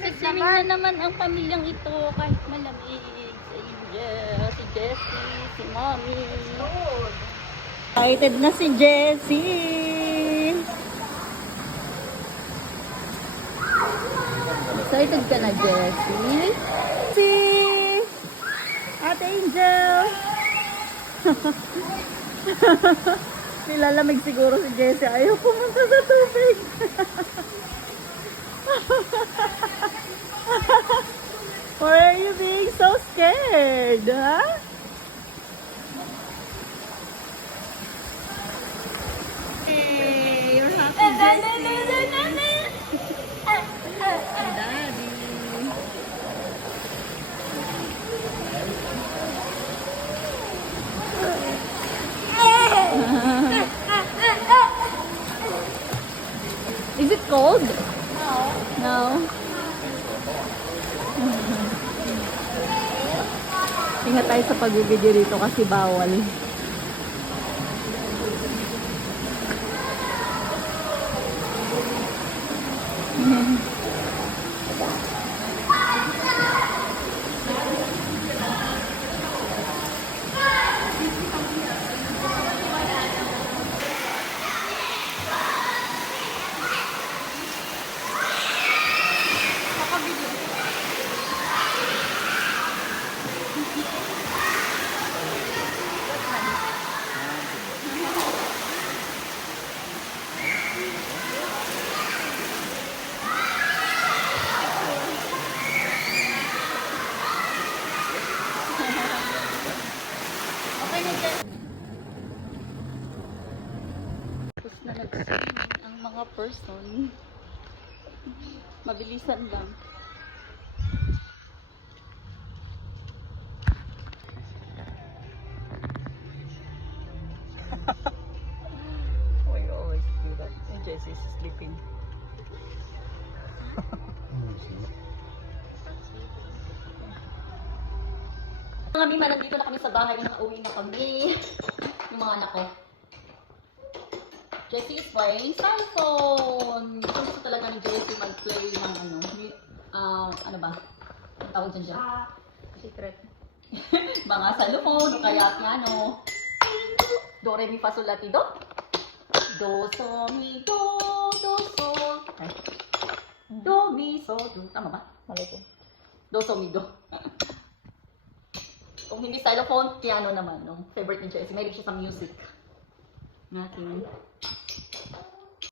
Swimming na naman ang pamilyang ito kahit malamig. Si Angel, si Jessie, si Mommy. Excited na si Jessie. Excited ka na, Jessie? Si Ate Angel. Nilalamig siguro si Jessie. Ayaw pumunta sa tubig. Why are you being so scared? Huh? Hey, you're happy, Jessie. Daddy. Is it cold? No. Ingat tayo sa pag-video dito kasi bawal. Tapos na nag-swimming ang mga person. Mabilisan lang. We always do that. And Jessie's sleeping. Mga mima, nandito na kami sa bahay. Nakauwi na kami. Yung mga anak ko. Jessie is playing cellphone. Gusto talaga ni Jessie mag-play ng ano ba? Ang tawag dyan dyan? Secret. Mga cellphone, o kaya piano. Do, re, mi, fa, sol, la, ti, do. Do, so, mi, do, do, so. Do, mi, so, do. Tama ba? Mali ko. Do, so, mi, do. Kung hindi cellphone, piano naman. No? Favorite ni Jessie. Mahilig siya sa music. Natin.